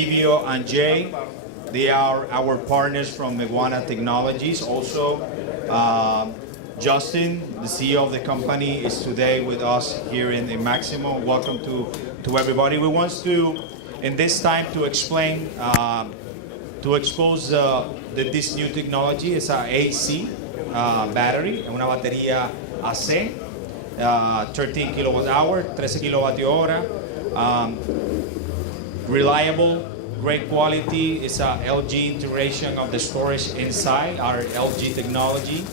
Livio and Jay. They are our partners from Eguana Technologies. Also, Justin, the CEO of the company, is today with us here in Maximo. Welcome to everybody. We want to, in this time, to explain, to expose this new technology. It's a AC battery, una batería AC, 13 kilowatt hour, 13 kilovatio hora. Reliable, great quality. It's a LG integration of the storage inside our LG technology.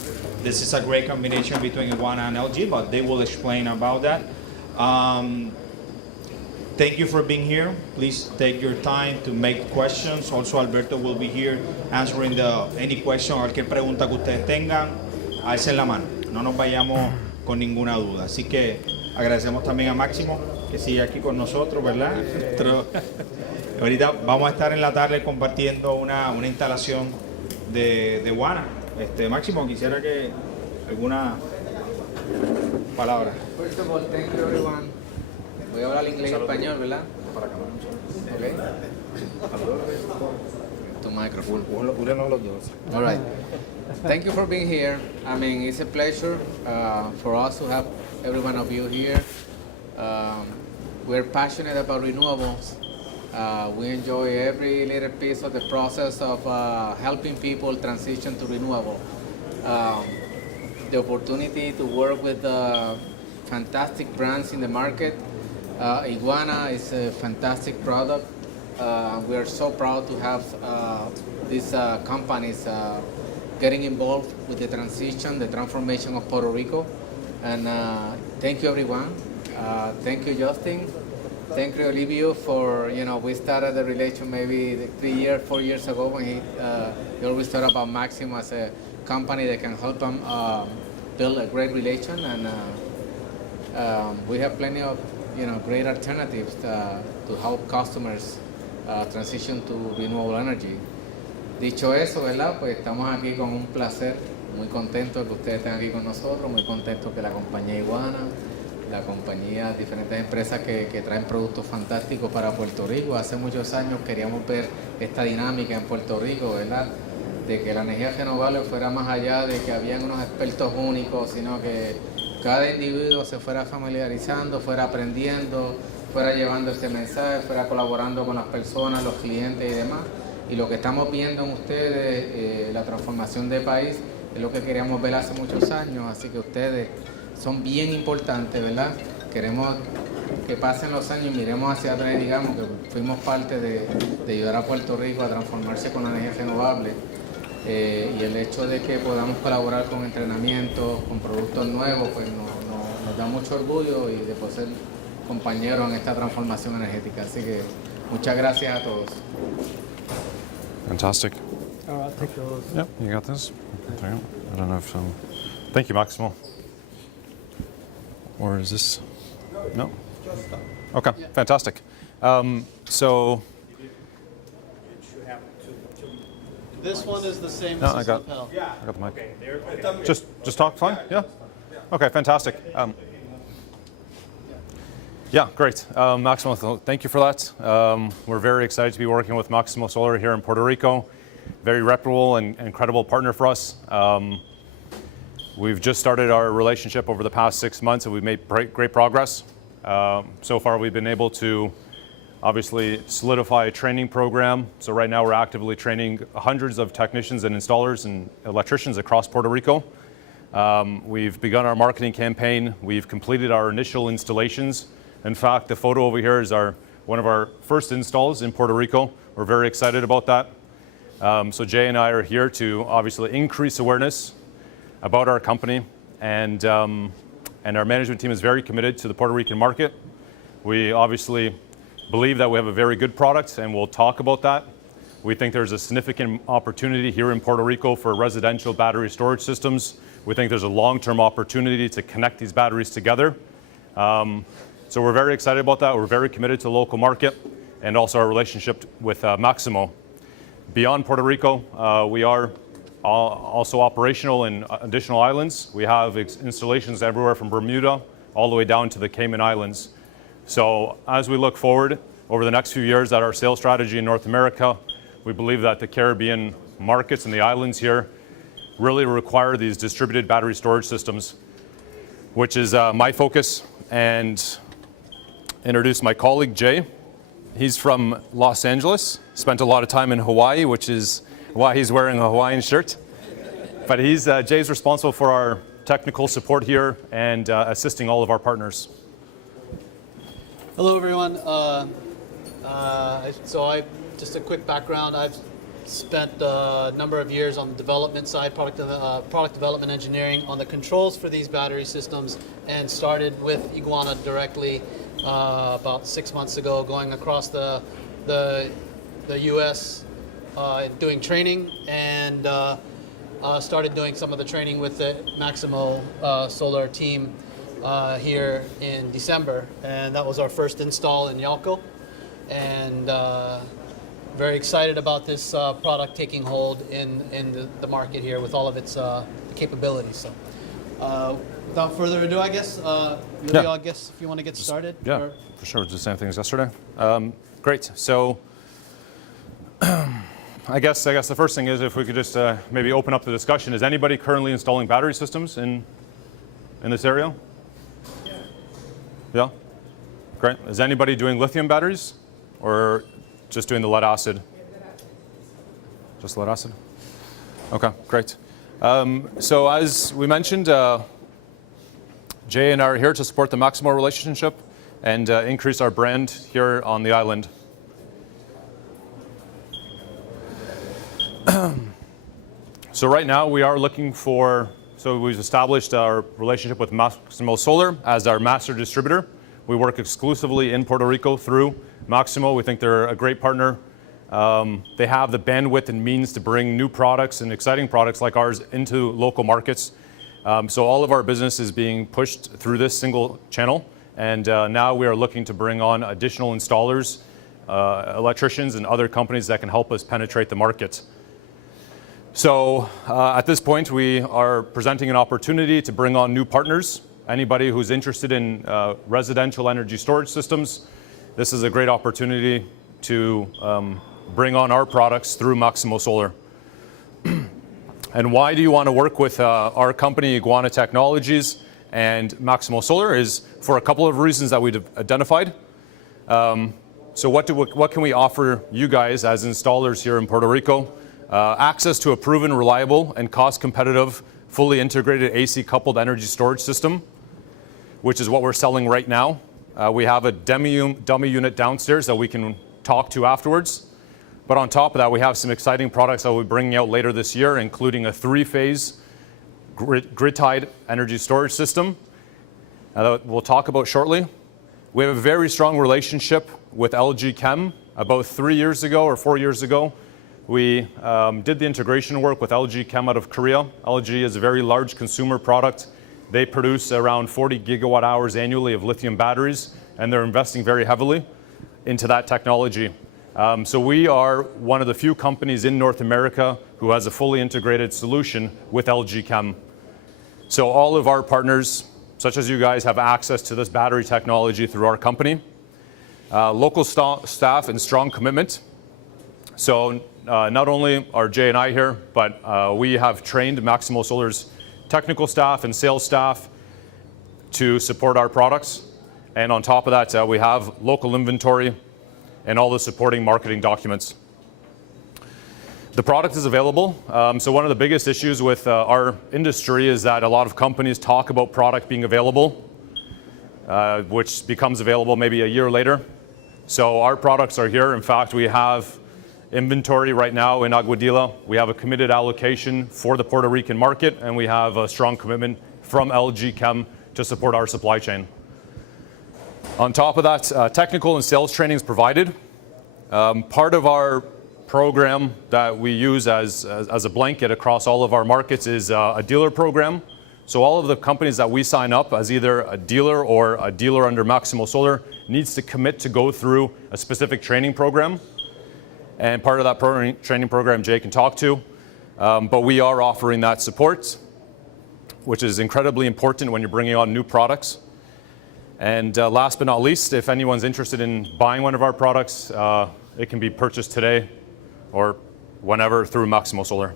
This is a great combination between Eguana and LG, but they will explain about that. Thank you for being here. Please take your time to make questions. Also, Alberto will be here answering any question, cualquier pregunta que ustedes tengan. Alcen la mano. No nos vayamos con ninguna duda. Así que agradecemos también a Maximo que sigue aquí con nosotros, ¿verdad? Ahorita vamos a estar en la tarde compartiendo una instalación de Eguana. Máximo, quisiera que alguna palabra. First of all, thank you everyone. Voy a hablar inglés y español, ¿verdad? Okay. Tu microphone. Uno los dos. All right. Thank you for being here. I mean, it's a pleasure for us to have every one of you here. We're passionate about renewables. We enjoy every little piece of the process of helping people transition to renewable. The opportunity to work with fantastic brands in the market. Eguana is a fantastic product. We are so proud to have these companies getting involved with the transition, the transformation of Puerto Rico. And thank you everyone. Thank you, Justin. Thank you, Livio, for, we started the relation maybe 4 years ago when he always thought about Maximo as a company that can help them build a great relation. And we have plenty of, great alternatives to help customers transition to renewable energy. Dicho eso, ¿verdad? Pues estamos aquí con un placer, muy contentos que ustedes estén aquí con nosotros, muy contentos que la compañía Eguana, la compañía, diferentes empresas que traen productos fantásticos para Puerto Rico. Hace muchos años queríamos ver esta dinámica en Puerto Rico, ¿verdad? De que la energía renovable fuera más allá de que habían unos expertos únicos, sino que cada individuo se fuera familiarizando, fuera aprendiendo, fuera llevando este mensaje, fuera colaborando con las personas, los clientes y demás. Y lo que estamos viendo en ustedes, la transformación de país, es lo que queríamos ver hace muchos años, así que ustedes son bien importantes, ¿verdad? Queremos que pasen los años y miremos hacia atrás y digamos que fuimos parte de ayudar a Puerto Rico a transformarse con la energía renovable. Y el hecho de que podamos colaborar con entrenamientos, con productos nuevos, pues nos da mucho orgullo y de poder ser compañeros en esta transformación energética. Así que muchas gracias a todos. Fantastic. I'll take those. Yep, you got this. I don't know if thank you, Maximo. Or is this? No? Okay, fantastic. So. This one is the same No, as I this got, lapel. I got the mic. Just talk fine? Yeah? Okay, fantastic. Yeah, great. Maximo, thank you for that. We're very excited to be working with Maximo Solar here in Puerto Rico. Very reputable and credible partner for us. We've just started our relationship over the past 6 months and we've made great progress. So far we've been able to obviously solidify a training program. So right now we're actively training hundreds of technicians and installers and electricians across Puerto Rico. We've begun our marketing campaign. We've completed our initial installations. In fact, the photo over here is one of our first installs in Puerto Rico. We're very excited about that. So Jay and I are here to obviously increase awareness about our company, and our management team is very committed to the Puerto Rican market. We obviously believe that we have a very good product, and we'll talk about that. We think there's a significant opportunity here in Puerto Rico for residential battery storage systems. We think there's a long-term opportunity to connect these batteries together. So we're very excited about that. We're very committed to the local market and also our relationship with Maximo. Beyond Puerto Rico, we are also operational in additional islands. We have installations everywhere from Bermuda all the way down to the Cayman Islands. So as we look forward, over the next few years at our sales strategy in North America. We believe that the Caribbean markets and the islands here really require these distributed battery storage systems, which is my focus. And introduce my colleague, Jay. He's from Los Angeles, spent a lot of time in Hawaii, which is why he's wearing a Hawaiian shirt. But Jay's responsible for our technical support here and assisting all of our partners. Hello, everyone. Just a quick background. I've spent a number of years on the development side, product development engineering on the controls for these battery systems, and started with Eguana directly about 6 months ago, going across the U.S. Doing training, and started doing some of the training with the Maximo solar team here in December, and that was our first install in Yalco, and very excited about this product taking hold in the market here with all of its capabilities. So without further ado, I guess, Julio, I guess if you want to get started. Yeah, for sure. Just the same thing as yesterday. Great. So I guess the first thing is if we could just maybe open up the discussion. Is anybody currently installing battery systems in this area? Yeah? Great. Is anybody doing lithium batteries or just doing the lead acid? Just lead acid? Okay, great. So as we mentioned, Jay and I are here to support the Maximo relationship and increase our brand here on the island. So right now we are looking for, so we've established our relationship with Maximo Solar as our master distributor. We work exclusively in Puerto Rico through Maximo. We think they're a great partner. They have the bandwidth and means to bring new products and exciting products like ours into local markets. So all of our business is being pushed through this single channel. And now we are looking to bring on additional installers, electricians, and other companies that can help us penetrate the market. So at this point, we are presenting an opportunity to bring on new partners. Anybody who's interested in residential energy storage systems, this is a great opportunity to bring on our products through Maximo Solar. And why do you want to work with our company, Eguana Technologies, and Maximo Solar is for a couple of reasons that we've identified. So what can we offer you guys as installers here in Puerto Rico? Access to a proven, reliable, and cost-competitive, fully integrated AC-coupled energy storage system, which is what we're selling right now. We have a dummy unit downstairs that we can talk to afterwards. But on top of that, we have some exciting products that we'll be bringing out later this year, including a 3-phase grid-tied energy storage system that we'll talk about shortly. We have a very strong relationship with LG Chem. About 3 years ago or 4 years ago, we did the integration work with LG Chem out of Korea. LG is a very large consumer product. They produce around 40 gigawatt hours annually of lithium batteries, and they're investing very heavily into that technology. So we are one of the few companies in North America who has a fully integrated solution with LG Chem. So all of our partners, such as you guys, have access to this battery technology through our company. Local staff and strong commitment. So not only are Jay and I here, but we have trained Maximo Solar's technical staff and sales staff to support our products. And on top of that, we have local inventory and all the supporting marketing documents. The product is available. So one of the biggest issues with our industry is that a lot of companies talk about product being available, which becomes available maybe a year later. So our products are here. In fact, we have inventory right now in Aguadilla. We have a committed allocation for the Puerto Rican market, and we have a strong commitment from LG Chem to support our supply chain. On top of that, technical and sales training is provided. Part of our program that we use as a blanket across all of our markets is a dealer program. So all of the companies that we sign up as either a dealer or a dealer under Maximo Solar needs to commit to go through a specific training program. And part of that training program Jay can talk to. But we are offering that support, which is incredibly important when you're bringing on new products. And last but not least, if anyone's interested in buying one of our products, it can be purchased today or whenever through Maximo Solar.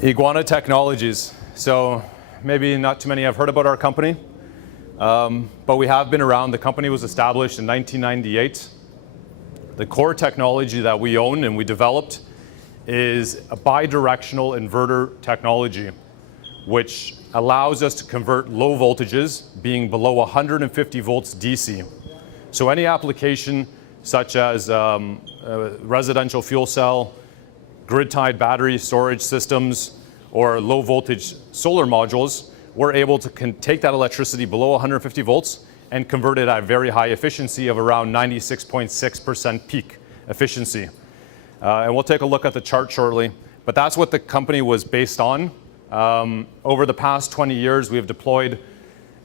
Eguana Technologies. So maybe not too many have heard about our company, but we have been around. The company was established in 1998. The core technology that we own and we developed is a bidirectional inverter technology, which allows us to convert low voltages being below 150 volts DC. So any application such as residential fuel cell, grid-tied battery storage systems, or low voltage solar modules, we're able to take that electricity below 150 volts and convert it at a very high efficiency of around 96.6% peak efficiency. And we'll take a look at the chart shortly, but that's what the company was based on. Over the past 20 years, we have deployed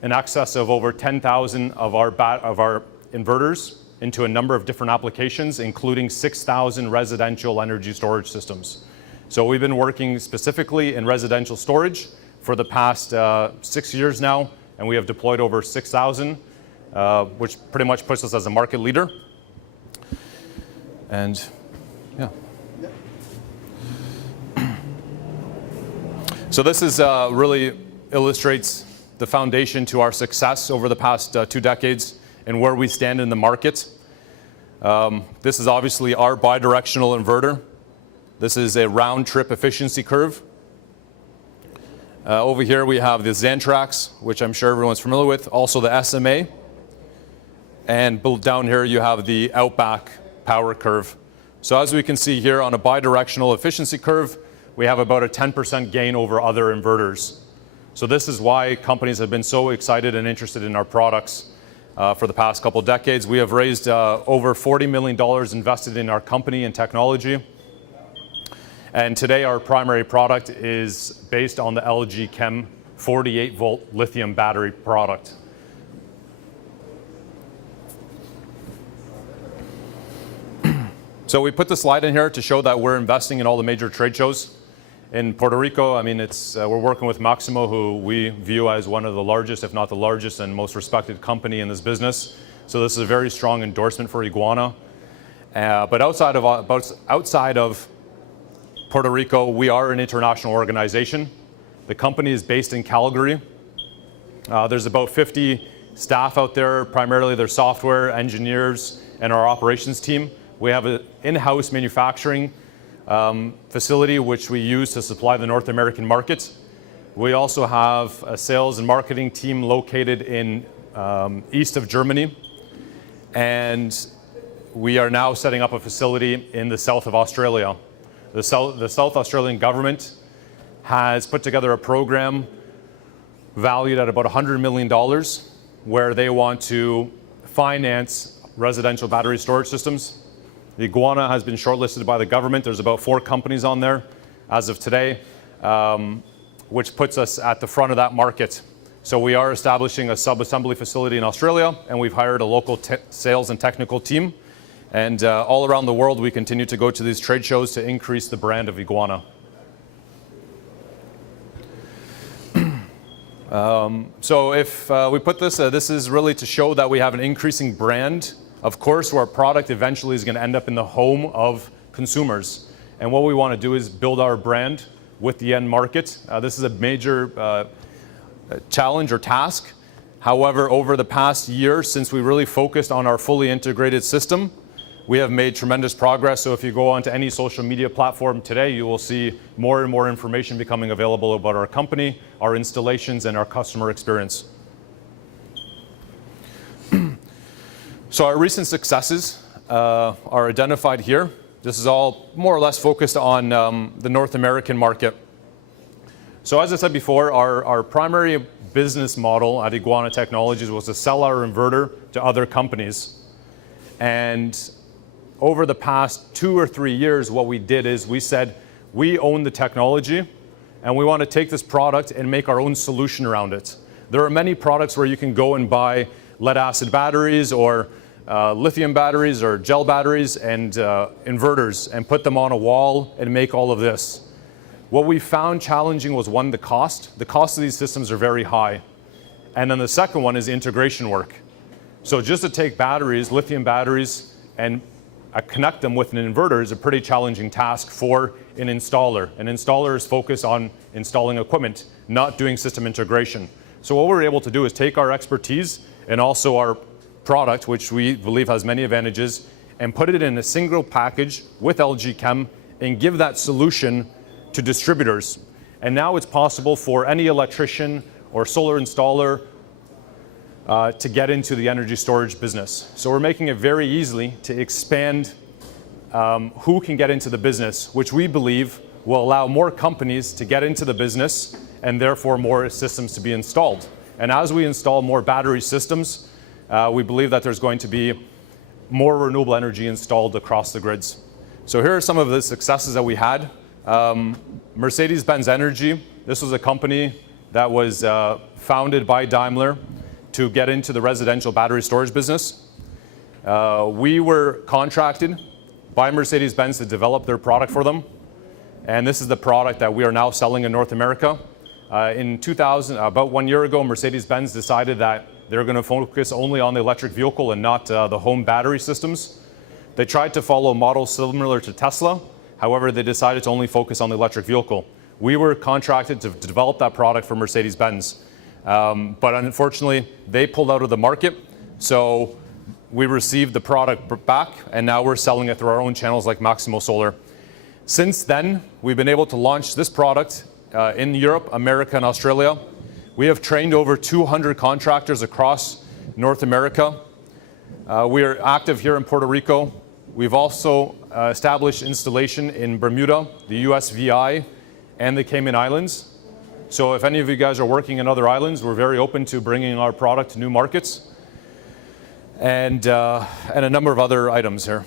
in excess of over 10,000 of our inverters into a number of different applications, including 6,000 residential energy storage systems. So we've been working specifically in residential storage for the past 6 years now, and we have deployed over 6,000, which pretty much puts us as a market leader. And yeah. So this is really illustrates the foundation to our success over the past 2 decades and where we stand in the market. This is obviously our bidirectional inverter. This is a round trip efficiency curve. Over here we have the Xantrax, which I'm sure everyone's familiar with, also the SMA. And down here you have the Outback power curve. So as we can see here on a bidirectional efficiency curve, we have about a 10% gain over other inverters. So this is why companies have been so excited and interested in our products for the past couple decades. We have raised over $40 million invested in our company and technology. And today our primary product is based on the LG Chem 48 volt lithium battery product. So we put the slide in here to show that we're investing in all the major trade shows. In Puerto Rico, I mean, we're working with Maximo, who we view as one of the largest, if not the largest and most respected company in this business. So this is a very strong endorsement for Eguana. But outside of Puerto Rico, we are an international organization. The company is based in Calgary. There's about 50 staff out there, primarily their software engineers and our operations team. We have an in-house manufacturing facility which we use to supply the North American market. We also have a sales and marketing team located in east of Germany, and we are now setting up a facility in the south of Australia. The South Australian government has put together a program valued at about $100 million where they want to finance residential battery storage systems. The Eguana has been shortlisted by the government. There's about 4 companies on there as of today, which puts us at the front of that market. So we are establishing a sub-assembly facility in Australia, and we've hired a local sales and technical team. And all around the world, we continue to go to these trade shows to increase the brand of Eguana. So if we put this is really to show that we have an increasing brand. Of course, our product eventually is going to end up in the home of consumers. And what we want to do is build our brand with the end market. This is a major challenge or task. However, over the past year, since we really focused on our fully integrated system, we have made tremendous progress. So if you go onto any social media platform today, you will see more and more information becoming available about our company, our installations, and our customer experience. So our recent successes are identified here. This is all more or less focused on the North American market. So as I said before, our primary business model at Eguana Technologies was to sell our inverter to other companies. And over the past 2 or 3 years, what we did is we said, we own the technology and we want to take this product and make our own solution around it. There are many products where you can go and buy lead acid batteries or lithium batteries or gel batteries and inverters and put them on a wall and make all of this. What we found challenging was, one, the cost. The cost of these systems are very high. And then the second one is integration work. So just to take batteries, lithium batteries, and connect them with an inverter is a pretty challenging task for an installer. An installer is focused on installing equipment, not doing system integration. So what we're able to do is take our expertise and also our product, which we believe has many advantages, and put it in a single package with LG Chem and give that solution to distributors. And now it's possible for any electrician or solar installer to get into the energy storage business. So we're making it very easy to expand who can get into the business, which we believe will allow more companies to get into the business and therefore more systems to be installed. And as we install more battery systems, we believe that there's going to be more renewable energy installed across the grids. So here are some of the successes that we had. Mercedes-Benz Energy, this was a company that was founded by Daimler to get into the residential battery storage business. We were contracted by Mercedes-Benz to develop their product for them. And this is the product that we are now selling in North America. In 2000, about 1 year ago, Mercedes-Benz decided that they're going to focus only on the electric vehicle and not the home battery systems. They tried to follow models similar to Tesla. However, they decided to only focus on the electric vehicle. We were contracted to develop that product for Mercedes-Benz. But unfortunately, they pulled out of the market. So we received the product back, and now we're selling it through our own channels like Maximo Solar. Since then, we've been able to launch this product in Europe, America, and Australia. We have trained over 200 contractors across North America. We are active here in Puerto Rico. We've also established installation in Bermuda, the USVI, and the Cayman Islands. So if any of you guys are working in other islands, we're very open to bringing our product to new markets, and a number of other items here.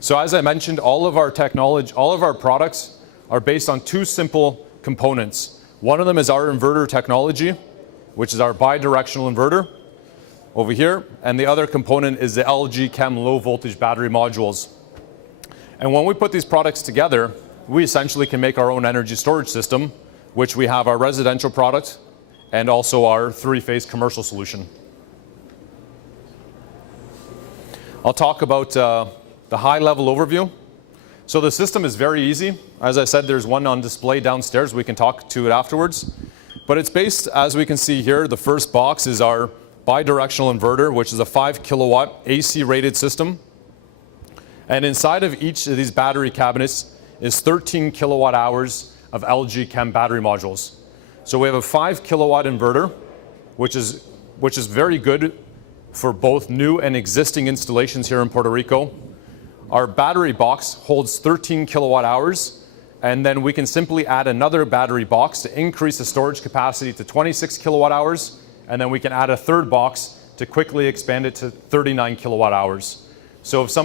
So as I mentioned, all of our technology, all of our products are based on two simple components. One of them is our inverter technology, which is our bi-directional inverter over here, and the other component is the LG Chem low voltage battery modules. And when we put these products together, we essentially can make our own energy storage system, which we have our residential product and also our three-phase commercial solution. I'll talk about the high-level overview. So the system is very easy. As I said, there's one on display downstairs. We can talk to it afterwards. But it's based, as we can see here, the first box is our bi-directional inverter, which is a 5 kilowatt AC rated system. And inside of each of these battery cabinets is 13 kilowatt hours of LG Chem battery modules. So we have a 5 kilowatt inverter, which is very good for both new and existing installations here in Puerto Rico. Our battery box holds 13 kilowatt hours, and then we can simply add another battery box to increase the storage capacity to 26 kilowatt hours, and then we can add a third box to quickly expand it to 39 kilowatt hours. So if a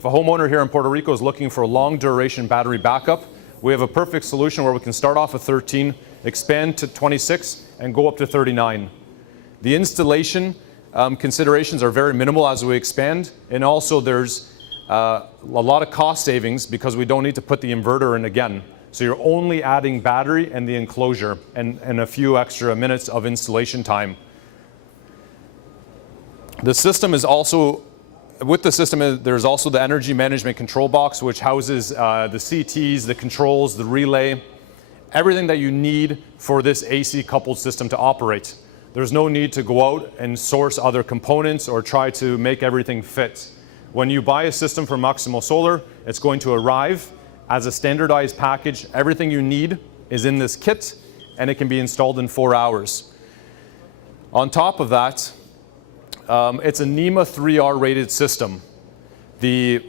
homeowner here in Puerto Rico is looking for a long duration battery backup, we have a perfect solution where we can start off at 13, expand to 26, and go up to 39. The installation considerations are very minimal as we expand, and also there's a lot of cost savings because we don't need to put the inverter in again. So you're only adding battery and the enclosure and a few extra minutes of installation time. The system is also, with the system, there's also the energy management control box, which houses the CTs, the controls, the relay, everything that you need for this AC coupled system to operate. There's no need to go out and source other components or try to make everything fit. When you buy a system from Maximo Solar, it's going to arrive as a standardized package. Everything you need is in this kit, and it can be installed in 4 hours. On top of that, it's a NEMA 3R rated system. The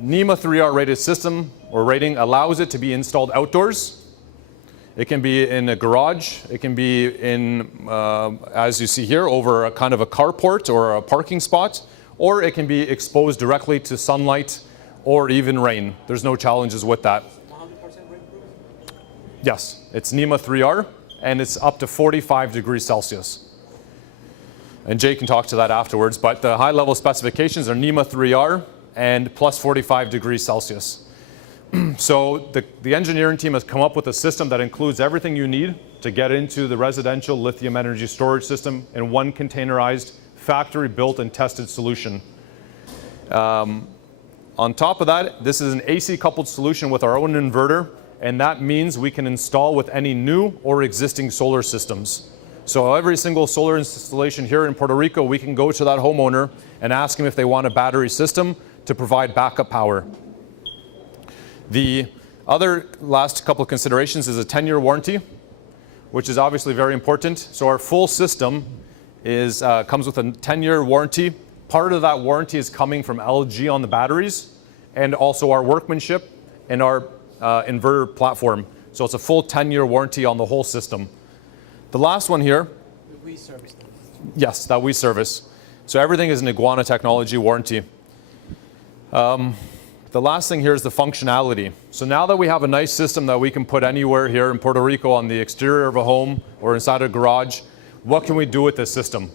NEMA 3R rated system or rating allows it to be installed outdoors. It can be in a garage. It can be in, as you see here, over a kind of a carport or a parking spot, or it can be exposed directly to sunlight or even rain. There's no challenges with that. 100% rainproof? Yes, it's NEMA 3R, and it's up to 45 degrees Celsius. And Jay can talk to that afterwards, but the high-level specifications are NEMA 3R, and plus 45 degrees Celsius. So the engineering team has come up with a system that includes everything you need to get into the residential lithium energy storage system in one containerized, factory-built and tested solution. On top of that, this is an AC-coupled solution with our own inverter, and that means we can install with any new or existing solar systems. So every single solar installation here in Puerto Rico, we can go to that homeowner and ask them if they want a battery system to provide backup power. The other last couple of considerations is a 10-year warranty, which is obviously very important. So our full system comes with a 10-year warranty. Part of that warranty is coming from LG on the batteries and also our workmanship and our inverter platform. So it's a full 10-year warranty on the whole system. The last one here. We service them. Yes, that we service. So everything is an Eguana technology warranty. The last thing here is the functionality. So now that we have a nice system that we can put anywhere here in Puerto Rico on the exterior of a home or inside a garage, what can we do with this system?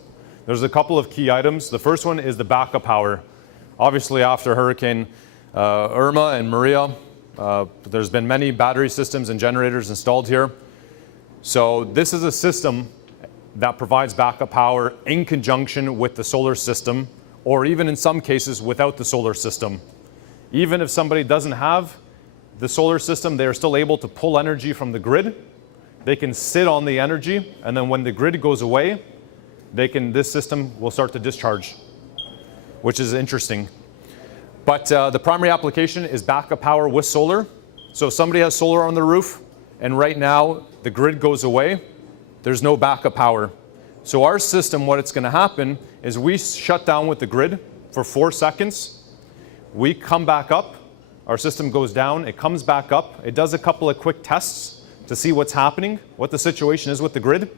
There's a couple of key items. The first one is the backup power. Obviously after Hurricane Irma and Maria, there's been many battery systems and generators installed here. So this is a system that provides backup power in conjunction with the solar system, or even in some cases without the solar system. Even if somebody doesn't have the solar system, they are still able to pull energy from the grid. They can sit on the energy, and then when the grid goes away, this system will start to discharge, which is interesting. But the primary application is backup power with solar. So if somebody has solar on the roof, and right now the grid goes away, there's no backup power. So our system, what it's going to happen is we shut down with the grid for 4 seconds. We come back up, our system goes down, it comes back up, it does a couple of quick tests to see what's happening, what the situation is with the grid.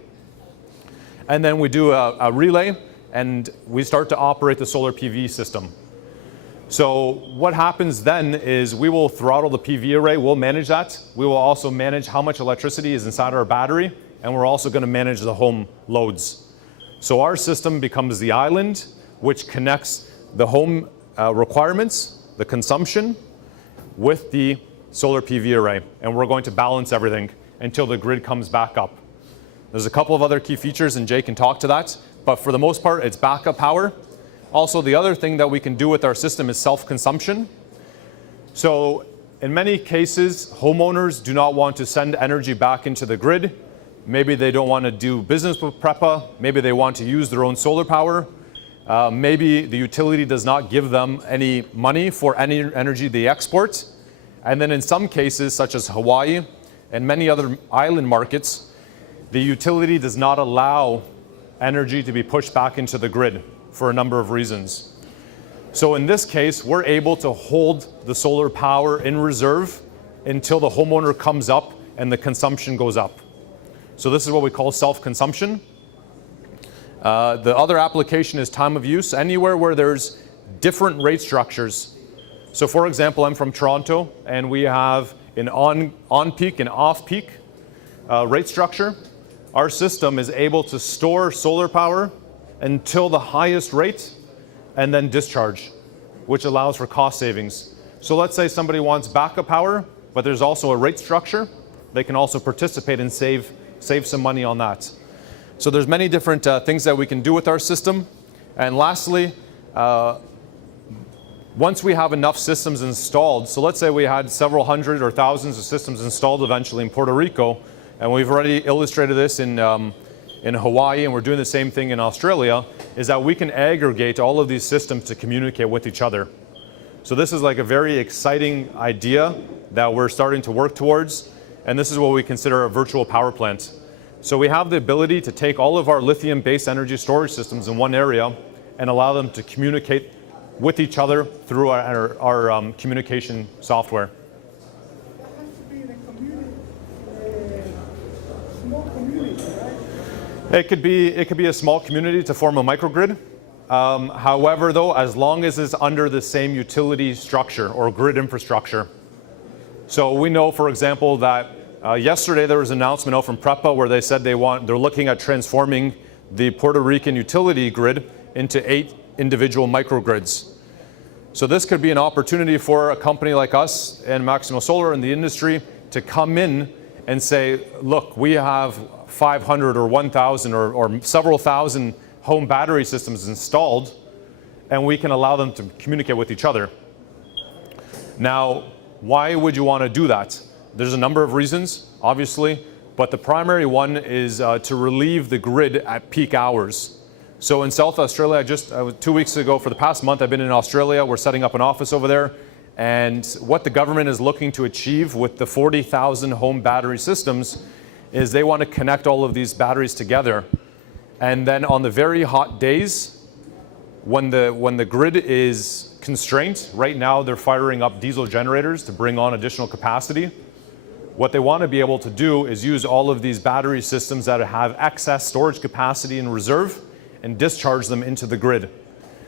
And then we do a relay and we start to operate the solar PV system. So what happens then is we will throttle the PV array, we'll manage that. We will also manage how much electricity is inside our battery, and we're also going to manage the home loads. So our system becomes the island which connects the home requirements, the consumption, with the solar PV array. And we're going to balance everything until the grid comes back up. There's a couple of other key features, and Jay can talk to that. But for the most part, it's backup power. Also, the other thing that we can do with our system is self-consumption. So in many cases, homeowners do not want to send energy back into the grid. Maybe they don't want to do business with PREPA. Maybe they want to use their own solar power. Maybe the utility does not give them any money for any energy they export. And then in some cases, such as Hawaii and many other island markets, the utility does not allow energy to be pushed back into the grid for a number of reasons. So in this case, we're able to hold the solar power in reserve until the homeowner comes up and the consumption goes up. So this is what we call self-consumption. The other application is time of use, anywhere where there's different rate structures. So for example, I'm from Toronto, and we have an on-peak and off-peak rate structure. Our system is able to store solar power until the highest rate and then discharge, which allows for cost savings. So let's say somebody wants backup power, but there's also a rate structure. They can also participate and save some money on that. So there's many different things that we can do with our system. And lastly, once we have enough systems installed, so let's say we had several hundred or thousands of systems installed eventually in Puerto Rico, and we've already illustrated this in Hawaii, and we're doing the same thing in Australia, is that we can aggregate all of these systems to communicate with each other. So this is like a very exciting idea that we're starting to work towards, and this is what we consider a virtual power plant. So we have the ability to take all of our lithium-based energy storage systems in one area and allow them to communicate with each other through our communication software. That has to be in a community, small community, right? It could be a small community to form a microgrid. However, though, as long as it's under the same utility structure or grid infrastructure. So we know, for example, that yesterday there was an announcement out from PREPA where they said they're looking at transforming the Puerto Rican utility grid into 8 individual microgrids. So this could be an opportunity for a company like us and Maximo Solar in the industry to come in and say, look, we have 500 or 1,000 or several thousand home battery systems installed, and we can allow them to communicate with each other. Now, why would you want to do that? There's a number of reasons, obviously, but the primary one is to relieve the grid at peak hours. So in South Australia, 2 weeks ago, for the past month, I've been in Australia. We're setting up an office over there. And what the government is looking to achieve with the 40,000 home battery systems is they want to connect all of these batteries together. And then on the very hot days, when the grid is constrained, right now they're firing up diesel generators to bring on additional capacity. What they want to be able to do is use all of these battery systems that have excess storage capacity in reserve and discharge them into the grid.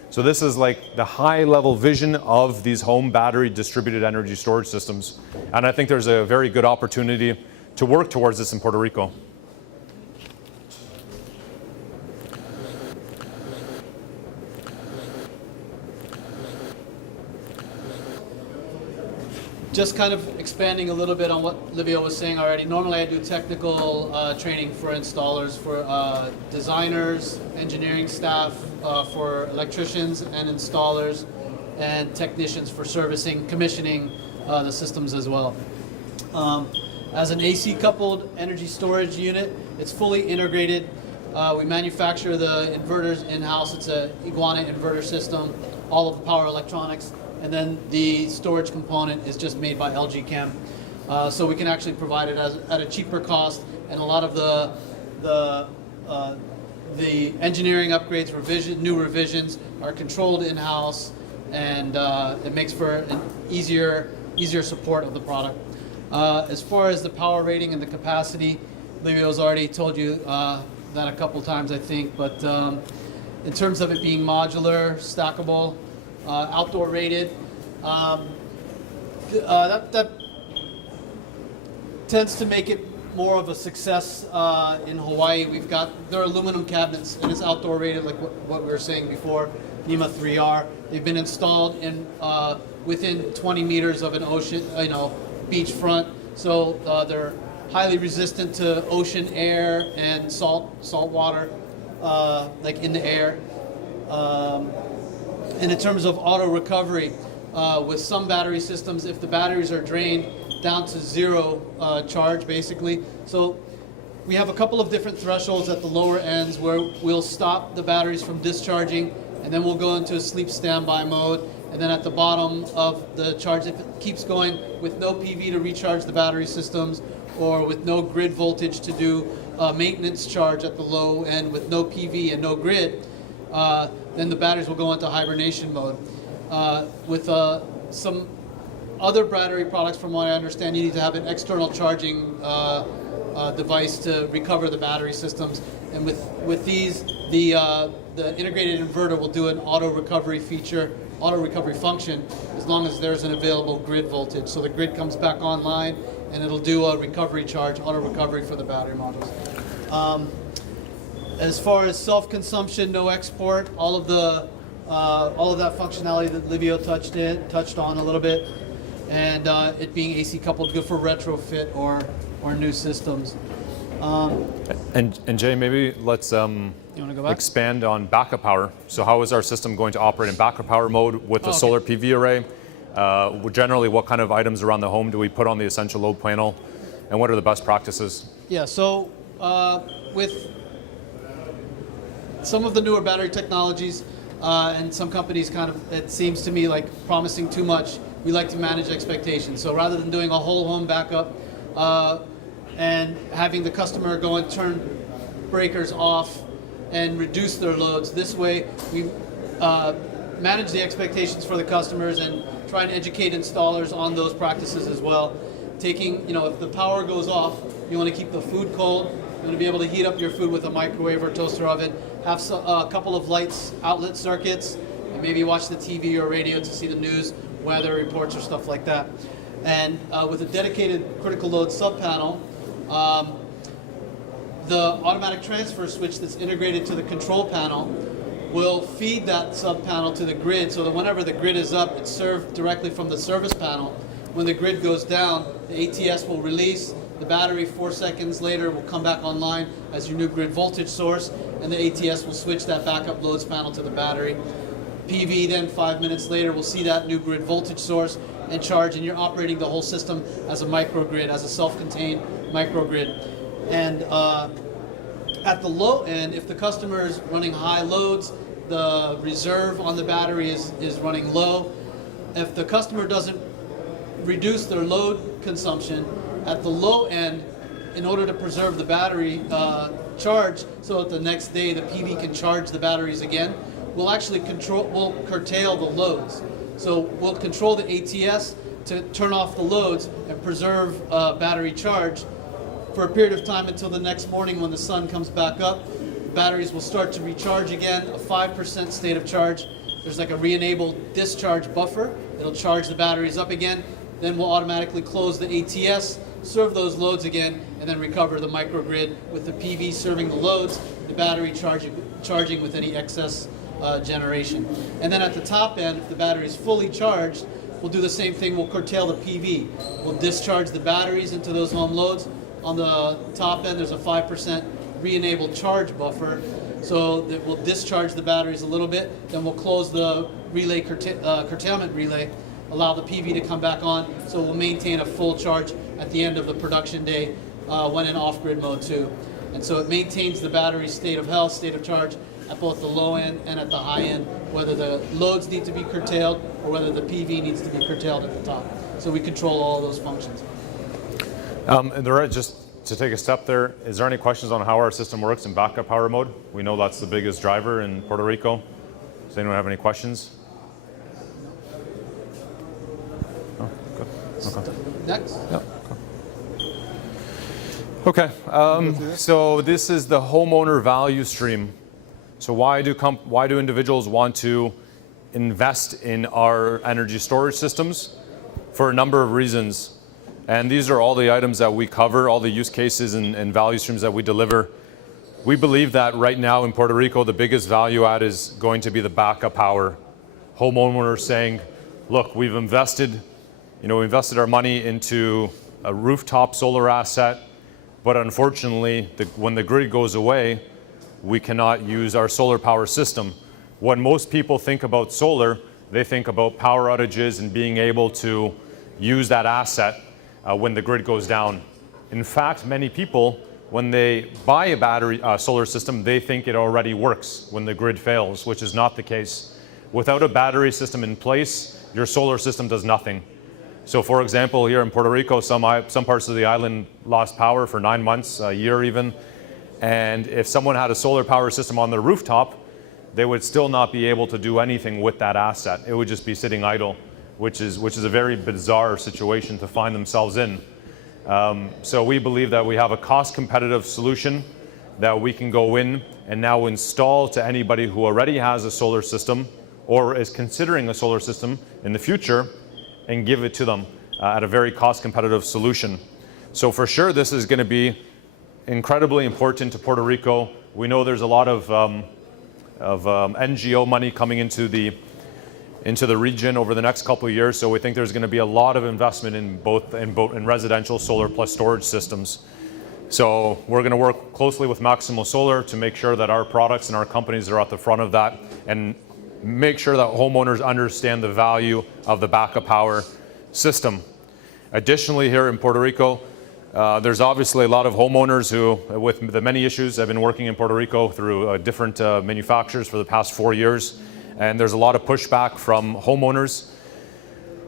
So this is like the high-level vision of these home battery distributed energy storage systems. And I think there's a very good opportunity to work towards this in Puerto Rico. Just kind of expanding a little bit on what Livio was saying already. Normally I do technical training for installers, for designers, engineering staff, for electricians and installers, and technicians for servicing, commissioning the systems as well. As an AC coupled energy storage unit, it's fully integrated. We manufacture the inverters in-house. It's a Eguana inverter system, all of the power electronics. And then the storage component is just made by LG Chem. So we can actually provide it at a cheaper cost, and a lot of the engineering upgrades, new revisions are controlled in-house, and it makes for an easier support of the product. As far as the power rating and the capacity, Livio's already told you that a couple times, I think, but in terms of it being modular, stackable, outdoor rated, that tends to make it more of a success in Hawaii. There are aluminum cabinets, and it's outdoor rated, like what we were saying before, NEMA 3R. They've been installed in within 20 meters of an ocean, beachfront, so they're highly resistant to ocean air and salt water, like in the air. And in terms of auto recovery, with some battery systems, if the batteries are drained down to zero charge, basically. So we have a couple of different thresholds at the lower ends where we'll stop the batteries from discharging, and then we'll go into a sleep standby mode. And then at the bottom of the charge, if it keeps going with no PV to recharge the battery systems, or with no grid voltage to do maintenance charge at the low end with no PV and no grid, then the batteries will go into hibernation mode. With some other battery products, from what I understand, you need to have an external charging device to recover the battery systems. And with these, the integrated inverter will do an auto recovery function as long as there's an available grid voltage. So the grid comes back online, and it'll do a recovery charge, auto recovery for the battery modules. As far as self-consumption, no export, all of that functionality that Livio touched on a little bit, and it being AC coupled, good for retrofit or new systems. And Jay, maybe let's You want to go back? expand on backup power. So how is our system going to operate in backup power mode with the solar PV array? Generally, what kind of items around the home do we put on the essential load panel, and what are the best practices? Yeah, so with some of the newer battery technologies, and some companies it seems to me like promising too much, we like to manage expectations. So rather than doing a whole home backup and having the customer go and turn breakers off and reduce their loads, this way we manage the expectations for the customers and try and educate installers on those practices as well. Taking, if the power goes off, you want to keep the food cold. You want to be able to heat up your food with a microwave or toaster oven. Have a couple of outlet circuits, and maybe watch the TV or radio to see the news, weather reports, or stuff like that. And with a dedicated critical load sub-panel, the automatic transfer switch that's integrated to the control panel will feed that sub panel to the grid, so that whenever the grid is up, it's served directly from the service panel. When the grid goes down, the ATS will release, the battery 4 seconds later will come back online as your new grid voltage source, and the ATS will switch that backup loads panel to the battery. PV then 5 minutes later will see that new grid voltage source and charge, and you're operating the whole system as a microgrid, as a self-contained microgrid. And at the low end, if the customer is running high loads, the reserve on the battery is running low. If the customer doesn't reduce their load consumption, at the low end, in order to preserve the battery charge so that the next day the PV can charge the batteries again, we'll actually curtail the loads. So we'll control the ATS to turn off the loads and preserve battery charge for a period of time until the next morning when the sun comes back up. Batteries will start to recharge again, a 5% state of charge. There's like a re-enabled discharge buffer. It'll charge the batteries up again. Then we'll automatically close the ATS, serve those loads again, and then recover the microgrid with the PV serving the loads, the battery charging with any excess generation. And then at the top end, if the battery is fully charged, we'll do the same thing. We'll curtail the PV. We'll discharge the batteries into those home loads. On the top end, there's a 5% re-enabled charge buffer, so that we'll discharge the batteries a little bit. Then we'll close the relay curtailment relay, allow the PV to come back on, so we'll maintain a full charge at the end of the production day when in off-grid mode too. And so it maintains the battery state of health, state of charge at both the low end and at the high end, whether the loads need to be curtailed or whether the PV needs to be curtailed at the top. So we control all those functions. And just to take a step there, is there any questions on how our system works in backup power mode? We know that's the biggest driver in Puerto Rico. Does anyone have any questions? Oh, good. Okay. Next. Yeah. Okay. So this is the homeowner value stream. So why do individuals want to invest in our energy storage systems? For a number of reasons. And these are all the items that we cover, all the use cases and value streams that we deliver. We believe that right now in Puerto Rico, the biggest value add is going to be the backup power. Homeowners saying, look, we've invested our money into a rooftop solar asset, but unfortunately, when the grid goes away, we cannot use our solar power system. When most people think about solar, they think about power outages and being able to use that asset when the grid goes down. In fact, many people, when they buy a battery solar system, they think it already works when the grid fails, which is not the case. Without a battery system in place, your solar system does nothing. So for example, here in Puerto Rico, some parts of the island lost power for 9 months, a year even. And if someone had a solar power system on their rooftop, they would still not be able to do anything with that asset. It would just be sitting idle, which is a very bizarre situation to find themselves in. So we believe that we have a cost-competitive solution that we can go in and now install to anybody who already has a solar system or is considering a solar system in the future and give it to them at a very cost-competitive solution. So for sure, this is going to be incredibly important to Puerto Rico. We know there's a lot of NGO money coming into the region over the next couple of years, so we think there's going to be a lot of investment in residential solar plus storage systems. So we're going to work closely with Maximo Solar to make sure that our products and our companies are at the front of that and make sure that homeowners understand the value of the backup power system. Additionally, here in Puerto Rico, there's obviously a lot of homeowners who, with the many issues, have been working in Puerto Rico through different manufacturers for the past 4 years. And there's a lot of pushback from homeowners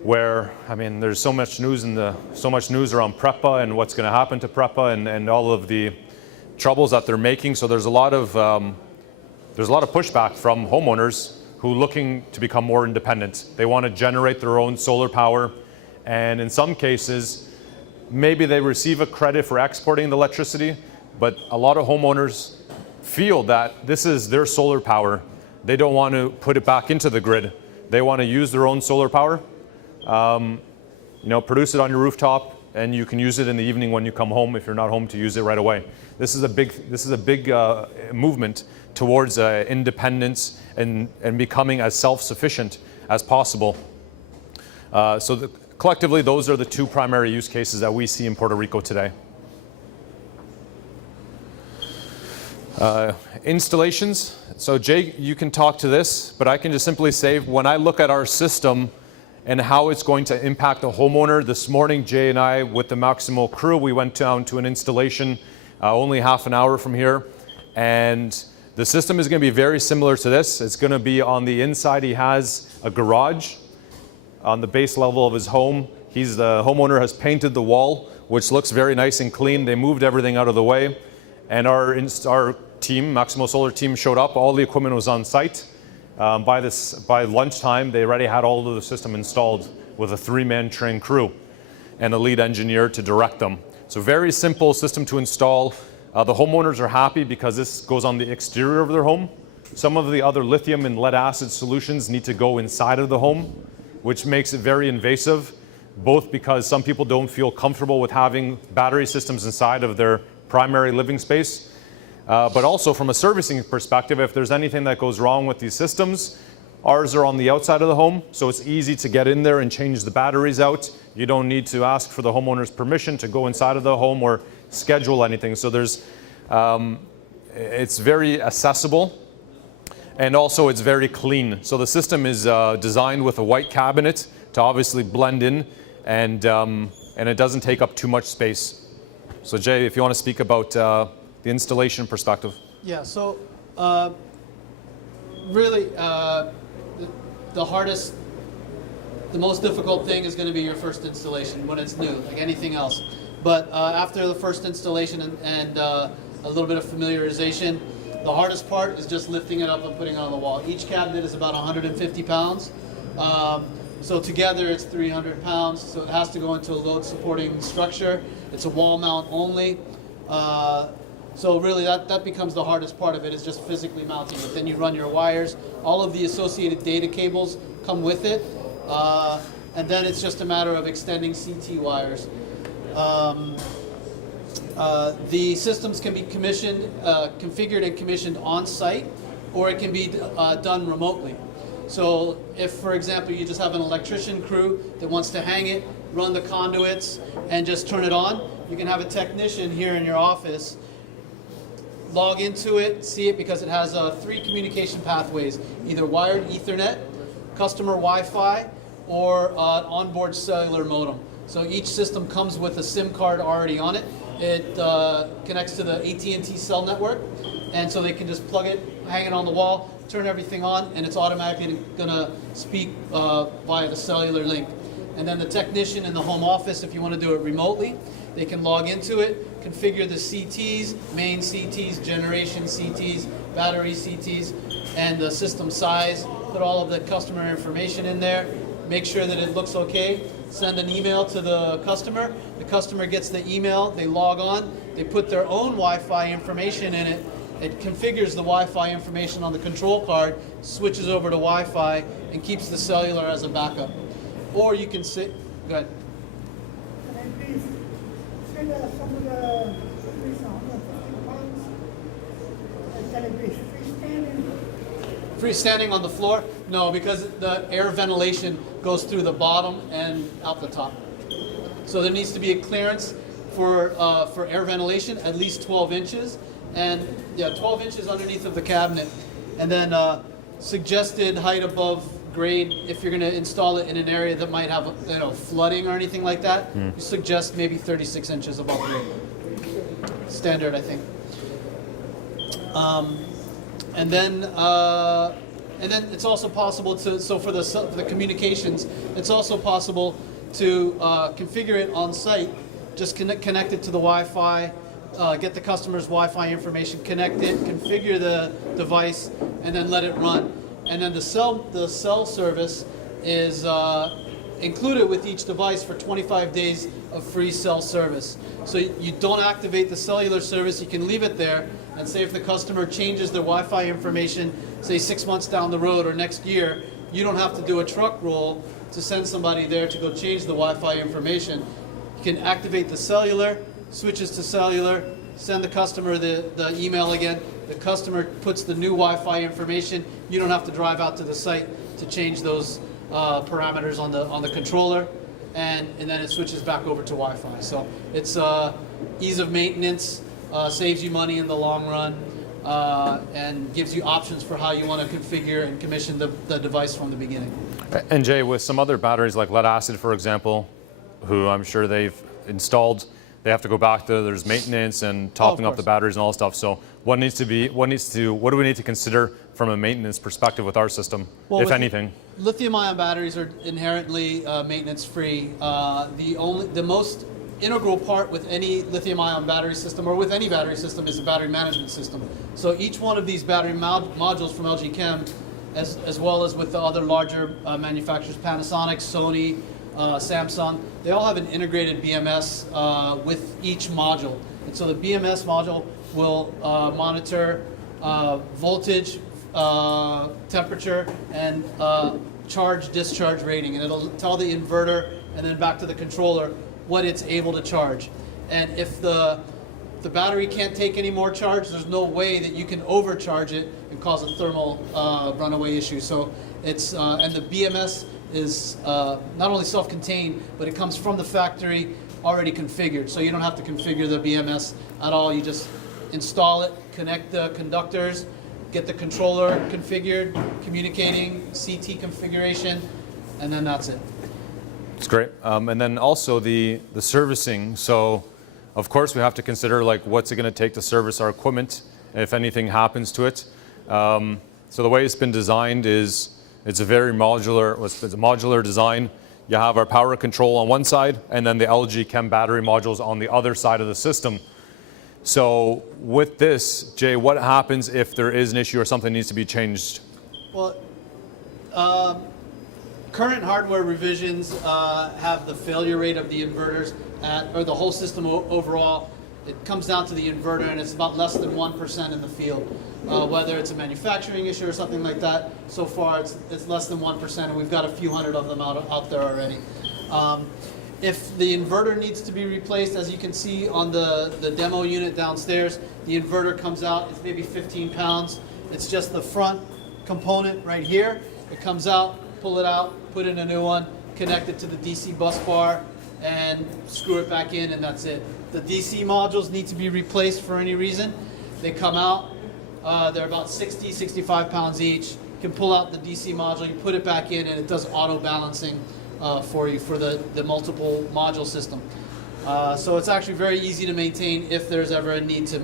where, I mean, there's so much news around PREPA and what's going to happen to PREPA and all of the troubles that they're making. So there's a lot of pushback from homeowners who are looking to become more independent. They want to generate their own solar power, and in some cases, maybe they receive a credit for exporting the electricity, but a lot of homeowners feel that this is their solar power. They don't want to put it back into the grid. They want to use their own solar power, produce it on your rooftop and you can use it in the evening when you come home if you're not home to use it right away. This is a big movement towards independence and becoming as self-sufficient as possible. Collectively, those are the two primary use cases that we see in Puerto Rico today. Installations. So Jay, you can talk to this, but I can just simply say when I look at our system and how it's going to impact the homeowner, this morning Jay and I with the Maximo crew, we went down to an installation only half an hour from here, and the system is going to be very similar to this. It's going to be on the inside. He has a garage on the base level of his home. The homeowner has painted the wall, which looks very nice and clean. They moved everything out of the way, and our team, Maximo Solar team, showed up. All the equipment was on site. By lunchtime, they already had all of the system installed with a 3-man trained crew and a lead engineer to direct them. So very simple system to install. The homeowners are happy because this goes on the exterior of their home. Some of the other lithium and lead acid solutions need to go inside of the home, which makes it very invasive, both because some people don't feel comfortable with having battery systems inside of their primary living space, but also from a servicing perspective, if there's anything that goes wrong with these systems, ours are on the outside of the home, so it's easy to get in there and change the batteries out. You don't need to ask for the homeowner's permission to go inside of the home or schedule anything. So it's very accessible, and also it's very clean. So the system is designed with a white cabinet to obviously blend in, and it doesn't take up too much space. So Jay, if you want to speak about the installation perspective. Yeah, so really the most difficult thing is going to be your first installation when it's new, like anything else. But after the first installation and a little bit of familiarization, the hardest part is just lifting it up and putting it on the wall. Each cabinet is about 150 pounds. So together it's 300 pounds, so it has to go into a load supporting structure. It's a wall mount only. So really that becomes the hardest part of it, is just physically mounting it. Then you run your wires. All of the associated data cables come with it. And then it's just a matter of extending CT wires. The systems can be configured and commissioned on site, or it can be done remotely. So if, for example, you just have an electrician crew that wants to hang it, run the conduits, and just turn it on, you can have a technician here in your office log into it, see it, because it has 3 communication pathways, either wired Ethernet, customer Wi-Fi, or onboard cellular modem. So each system comes with a SIM card already on it. It connects to the AT&T cell network, and so they can just plug it, hang it on the wall, turn everything on, and it's automatically going to speak via the cellular link. And then the technician in the home office, if you want to do it remotely, they can log into it, configure the CTs, main CTs, generation CTs, battery CTs, and the system size, put all of the customer information in there, make sure that it looks okay, send an email to the customer gets the email, they log on, they put their own Wi-Fi information in it, it configures the Wi-Fi information on the control card, switches over to Wi-Fi, and keeps the cellular as a backup. Or you can sit, go ahead. Can I please say that some of the trees are 150 pounds? Can it be freestanding? Freestanding on the floor? No, because the air ventilation goes through the bottom and out the top. So there needs to be a clearance for air ventilation, at least 12 inches. And yeah, 12 inches underneath of the cabinet. And then suggested height above grade, if you're going to install it in an area that might have flooding or anything like that, you suggest maybe 36 inches above grade. Standard, I think. And then it's also possible to, so for the communications, it's also possible to configure it on site, just connect it to the Wi-Fi, get the customer's Wi-Fi information, connect it, configure the device, and then let it run. And then the cell service is included with each device for 25 days of free cell service. So you don't activate the cellular service, you can leave it there, and say if the customer changes their Wi-Fi information, say 6 months down the road or next year, you don't have to do a truck roll to send somebody there to go change the Wi-Fi information. You can activate the cellular, switches to cellular, send the customer the email again. The customer puts the new Wi-Fi information. You don't have to drive out to the site to change those parameters on the controller, and then it switches back over to Wi-Fi. So it's ease of maintenance, saves you money in the long run, and gives you options for how you want to configure and commission the device from the beginning. And Jay, with some other batteries like lead acid, for example, who I'm sure they've installed, they have to go back to, there's maintenance and topping up the batteries and all that stuff. So what do we need to consider from a maintenance perspective with our system, if anything? Lithium-ion batteries are inherently maintenance-free. The most integral part with any lithium-ion battery system, or with any battery system, is the battery management system. So each one of these battery modules from LG Chem, as well as with the other larger manufacturers, Panasonic, Sony, Samsung, they all have an integrated BMS with each module. And so the BMS module will monitor voltage, temperature, and charge-discharge rating. And it'll tell the inverter and then back to the controller what it's able to charge. And if the battery can't take any more charge, there's no way that you can overcharge it and cause a thermal runaway issue. So it's, and the BMS is not only self-contained, but it comes from the factory already configured. So you don't have to configure the BMS at all. You just install it, connect the conductors, get the controller configured, communicating, CT configuration, and then that's it. It's great. And then also the servicing. So of course we have to consider, like, what's it going to take to service our equipment if anything happens to it. So the way it's been designed is it's a very modular design. You have our power control on one side and then the LG Chem battery modules on the other side of the system. So with this, Jay, what happens if there is an issue or something needs to be changed? Well, current hardware revisions have the failure rate of the inverters or the whole system overall. It comes down to the inverter, and it's about less than 1% in the field. Whether it's a manufacturing issue or something like that, so far it's less than 1%, and we've got a few hundred of them out there already. If the inverter needs to be replaced, as you can see on the demo unit downstairs, the inverter comes out, it's maybe 15 pounds. It's just the front component right here. It comes out, pull it out, put in a new one, connect it to the DC bus bar, and screw it back in, and that's it. The DC modules need to be replaced for any reason. They come out, they're about 60, 65 pounds each. You can pull out the DC module, you put it back in, and it does auto balancing for you for the multiple module system. So it's actually very easy to maintain if there's ever a need to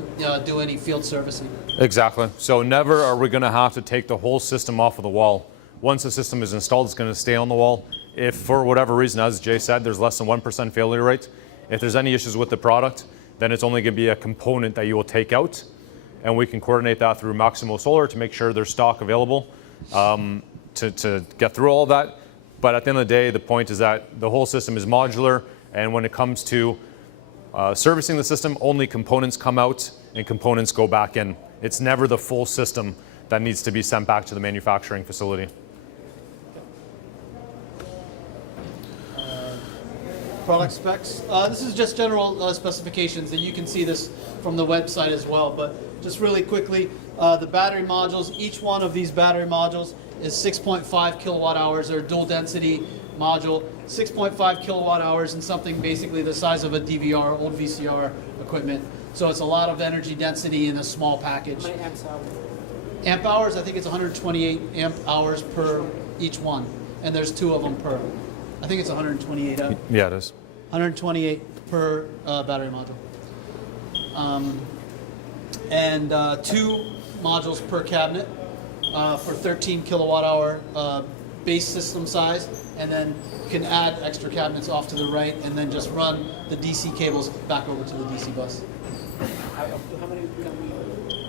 do any field servicing. Exactly. So never are we going to have to take the whole system off of the wall. Once the system is installed, it's going to stay on the wall. If for whatever reason, as Jay said, there's less than 1% failure rate, if there's any issues with the product, then it's only going to be a component that you will take out, and we can coordinate that through Maximo Solar to make sure there's stock available to get through all of that. But at the end of the day, the point is that the whole system is modular, and when it comes to servicing the system, only components come out and components go back in. It's never the full system that needs to be sent back to the manufacturing facility. Product specs. This is just general specifications, and you can see this from the website as well. But just really quickly, the battery modules, each one of these battery modules is 6.5 kilowatt hours, or dual density module, 6.5 kilowatt hours, and something basically the size of a DVR, old VCR equipment. So it's a lot of energy density in a small package. How many amps hours? Amp hours, I think it's 128 amp hours per each one, and there's 2 of them per. I think it's 128. Yeah, it is. 128 per battery module. And 2 modules per cabinet for 13 kilowatt hour base system size, and then you can add extra cabinets off to the right and then just run the DC cables back over to the DC bus. How many?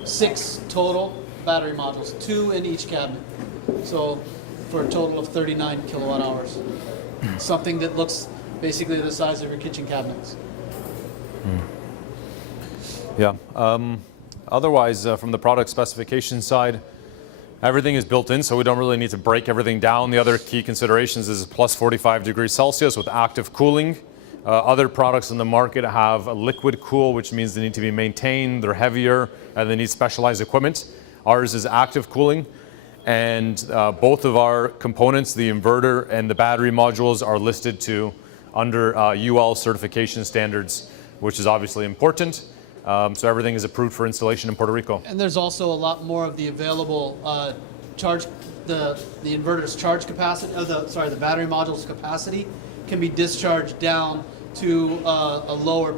6 total battery modules, 2 in each cabinet. So for a total of 39 kilowatt hours. Something that looks basically the size of your kitchen cabinets. Yeah. Otherwise, from the product specification side, everything is built in, so we don't really need to break everything down. The other key considerations is plus 45 degrees Celsius with active cooling. Other products in the market have a liquid cool, which means they need to be maintained, they're heavier, and they need specialized equipment. Ours is active cooling, and both of our components, the inverter and the battery modules, are listed to under UL certification standards, which is obviously important. So everything is approved for installation in Puerto Rico. And there's also a lot more of the available charge, the inverter's charge capacity, the battery module's capacity can be discharged down to a lower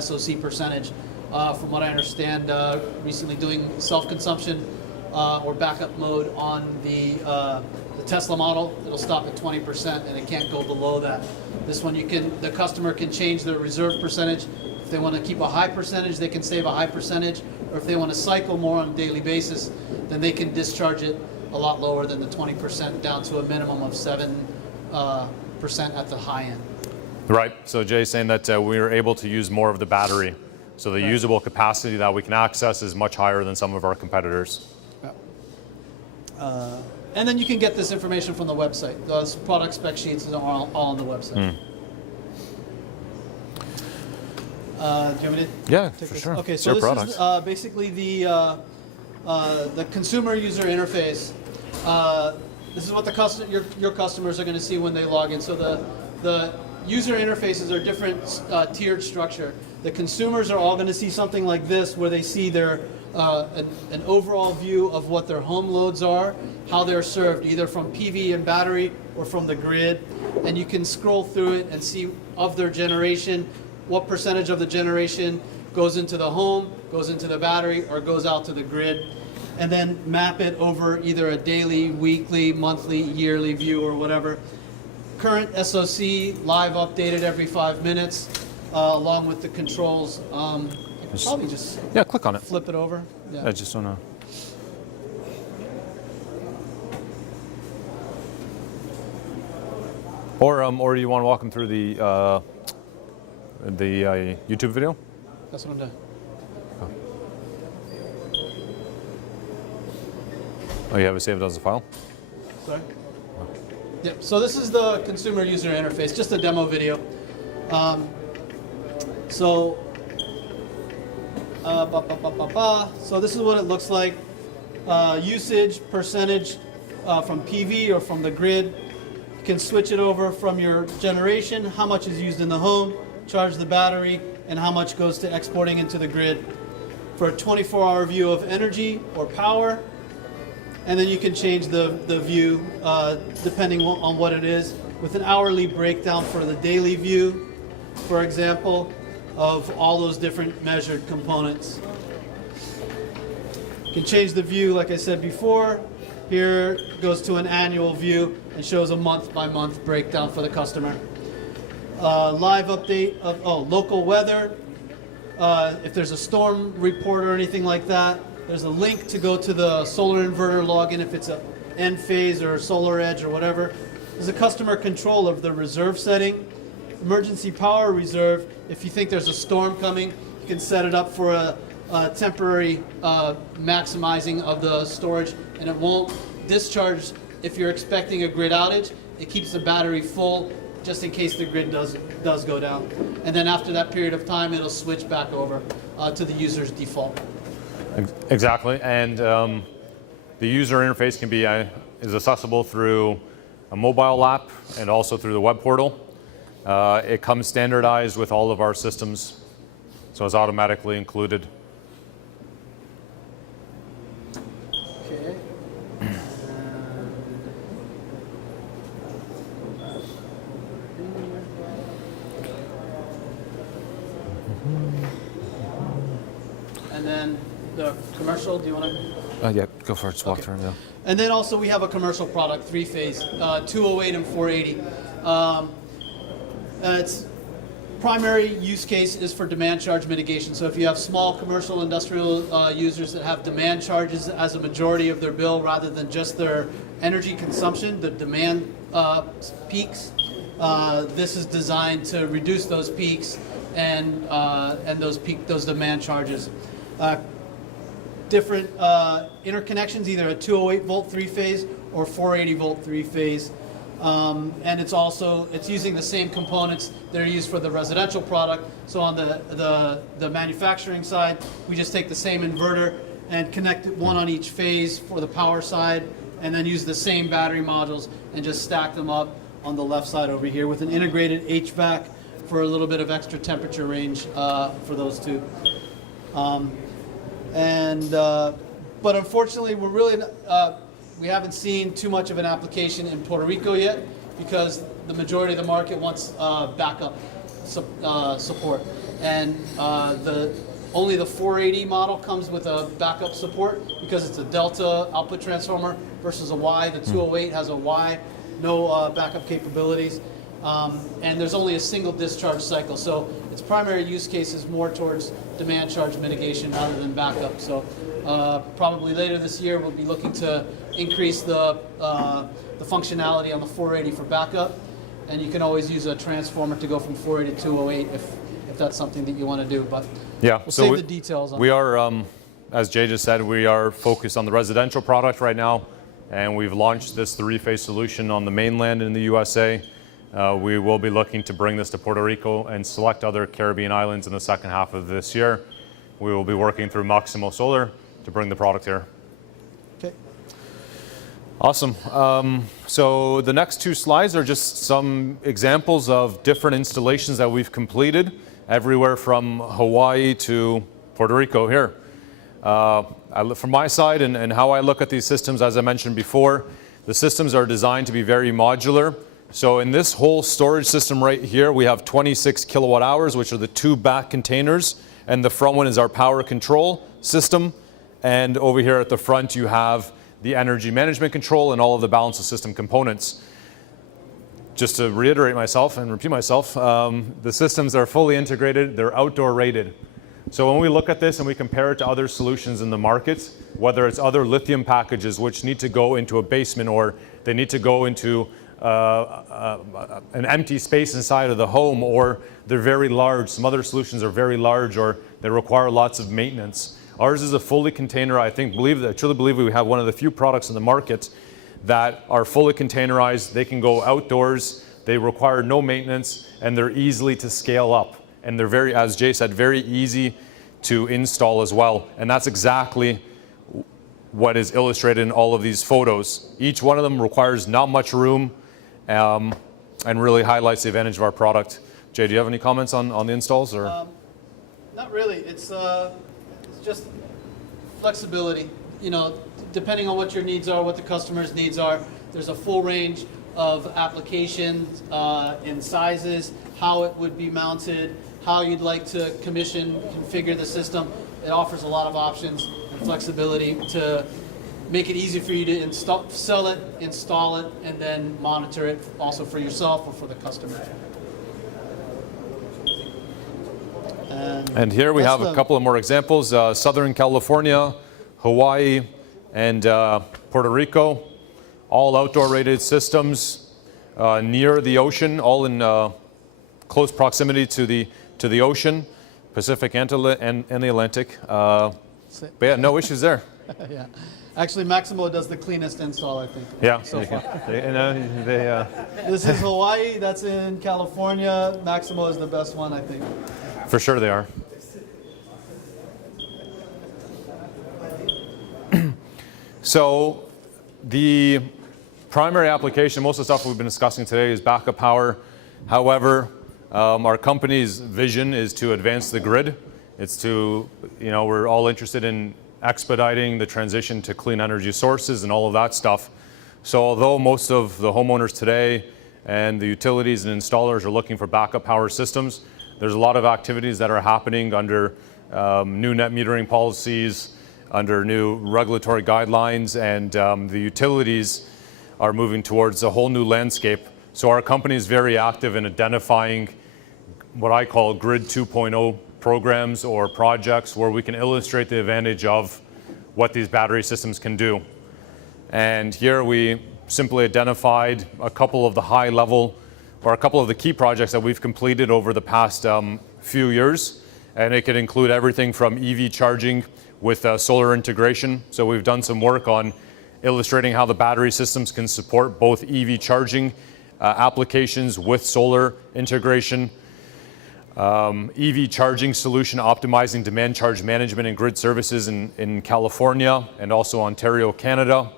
SOC percentage. From what I understand, recently doing self-consumption or backup mode on the Tesla model, it'll stop at 20% and it can't go below that. This one, the customer can change their reserve percentage. If they want to keep a high percentage, they can save a high percentage, or if they want to cycle more on a daily basis, then they can discharge it a lot lower than the 20% down to a minimum of 7% at the high end. Right, so Jay's saying that we are able to use more of the battery. So the usable capacity that we can access is much higher than some of our competitors. And then you can get this information from the website. Those product spec sheets are all on the website. Do you want me to Yeah, take for this? sure. Okay, It's so your this products. is basically the consumer user interface. This is what your customers are going to see when they log in. So the user interfaces are different tiered structure. The consumers are all going to see something like this, where they see their an overall view of what their home loads are, how they're served, either from PV and battery or from the grid. And you can scroll through it and see of their generation, what percentage of the generation goes into the home, goes into the battery, or goes out to the grid. And then map it over either a daily, weekly, monthly, yearly view or whatever. Current SOC, live updated every 5 minutes, along with the controls. I could probably just Yeah, click on it. flip it over. I just don't know. Or do you want to walk them through the YouTube video? That's what I'm doing. Oh, you have it saved as a file? Sorry? Yep, so this is the consumer user interface, just a demo video. So this is what it looks like. Usage percentage from PV or from the grid. You can switch it over from your generation, how much is used in the home, charge the battery, and how much goes to exporting into the grid. For a 24-hour view of energy or power, and then you can change the view depending on what it is, with an hourly breakdown for the daily view, for example, of all those different measured components. You can change the view, like I said before. Here goes to an annual view and shows a month-by-month breakdown for the customer. Live update of local weather. If there's a storm report or anything like that, there's a link to go to the solar inverter login if it's a Enphase or Solar Edge or whatever. There's a customer control of the reserve setting. Emergency power reserve, if you think there's a storm coming, you can set it up for a temporary maximizing of the storage, and it won't discharge if you're expecting a grid outage. It keeps the battery full just in case the grid does go down. And then after that period of time, it'll switch back over to the user's default. Exactly, and the user interface can be is accessible through a mobile app and also through the web portal. It comes standardized with all of our systems, so it's automatically included. Okay. And then the commercial, do you want to? Yeah, go for it, just walk Okay. through, yeah. And then also we have a commercial product, three-phase, 208 and 480. Its primary use case is for demand charge mitigation. So if you have small commercial industrial users that have demand charges as a majority of their bill rather than just their energy consumption, the demand peaks, this is designed to reduce those peaks and those demand charges. Different interconnections, either a 208 volt three-phase or 480 volt three-phase. And it's using the same components that are used for the residential product. So on the manufacturing side, we just take the same inverter and connect one on each phase for the power side, and then use the same battery modules and just stack them up on the left side over here with an integrated HVAC for a little bit of extra temperature range for those two. But unfortunately, we haven't seen too much of an application in Puerto Rico yet, because the majority of the market wants backup support, and only the 480 model comes with a backup support because it's a Delta output transformer versus a Y. The 208 has a Y, no backup capabilities, and there's only a single discharge cycle. So its primary use case is more towards demand charge mitigation rather than backup. So probably later this year we'll be looking to increase the functionality on the 480 for backup, and you can always use a transformer to go from 480 to 208 if that's something that you want to do. But yeah, we'll save the details on we are, as Jay just said, we are focused on the residential product right now, and we've launched this 3-phase solution on the mainland in the USA. We will be looking to bring this to Puerto Rico and select other Caribbean islands in the second half of this year. We will be working through Maximo Solar to bring the product here. Okay. Awesome. So the next 2 slides are just some examples of different installations that we've completed everywhere from Hawaii to Puerto Rico here. From my side and how I look at these systems, as I mentioned before, the systems are designed to be very modular. So in this whole storage system right here, we have 26 kilowatt hours, which are the 2 back containers, and the front one is our power control system. And over here at the front, you have the energy management control and all of the balance of system components. Just to reiterate myself and repeat myself, the systems are fully integrated, they're outdoor rated. So when we look at this and we compare it to other solutions in the market, whether it's other lithium packages which need to go into a basement or they need to go into an empty space inside of the home, or they're very large, some other solutions are very large or they require lots of maintenance. Ours is a fully container. I truly believe we have one of the few products in the market that are fully containerized. They can go outdoors, they require no maintenance, and they're easily to scale up. And they're very, as Jay said, very easy to install as well. And that's exactly what is illustrated in all of these photos. Each one of them requires not much room and really highlights the advantage of our product. Jay, do you have any comments on the installs? Or? Not really. It's just flexibility. You know, depending on what your needs are, what the customer's needs are, there's a full range of applications in sizes, how it would be mounted, how you'd like to configure the system. It offers a lot of options and flexibility to make it easy for you to sell it, install it, and then monitor it also for yourself or for the customer. And here we have a couple of more examples. Southern California, Hawaii, and Puerto Rico, all outdoor rated systems near the ocean, all in close proximity to the ocean, Pacific and the Atlantic. But yeah, no issues there. Yeah. Actually, Maximo does the cleanest install, I think. Yeah. So far. This is Hawaii, that's in California. Maximo is the best one, I think. For sure they are. So the primary application, most of the stuff we've been discussing today is backup power. However, our company's vision is to advance the grid. It's to, we're all interested in expediting the transition to clean energy sources and all of that stuff. So although most of the homeowners today and the utilities and installers are looking for backup power systems, there's a lot of activities that are happening under new net metering policies, under new regulatory guidelines, and the utilities are moving towards a whole new landscape. So our company is very active in identifying what I call Grid 2.0 programs or projects where we can illustrate the advantage of what these battery systems can do. And here we simply identified a couple of the high level or a couple of the key projects that we've completed over the past few years. And it could include everything from EV charging with solar integration. So we've done some work on illustrating how the battery systems can support both EV charging applications with solar integration, EV charging solution optimizing demand charge management and grid services in California and also Ontario, Canada.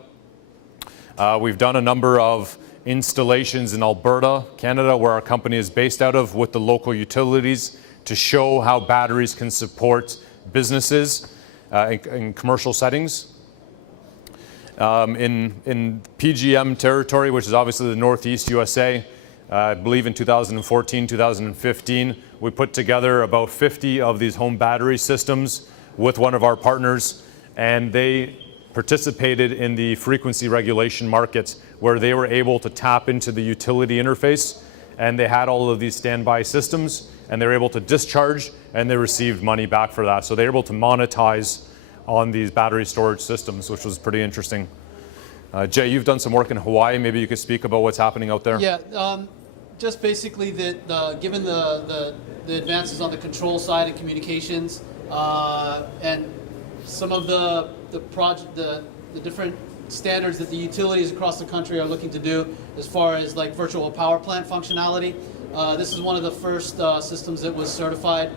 We've done a number of installations in Alberta, Canada, where our company is based out of, with the local utilities to show how batteries can support businesses in commercial settings. In PGM territory, which is obviously the Northeast USA, I believe in 2014, 2015, we put together about 50 of these home battery systems with one of our partners, and they participated in the frequency regulation market where they were able to tap into the utility interface, and they had all of these standby systems, and they were able to discharge, and they received money back for that. So they were able to monetize on these battery storage systems, which was pretty interesting. Jay, you've done some work in Hawaii. Maybe you could speak about what's happening out there. Yeah, just basically that given the advances on the control side and communications, and some of the different standards that the utilities across the country are looking to do as far as like virtual power plant functionality. This is one of the first systems that was certified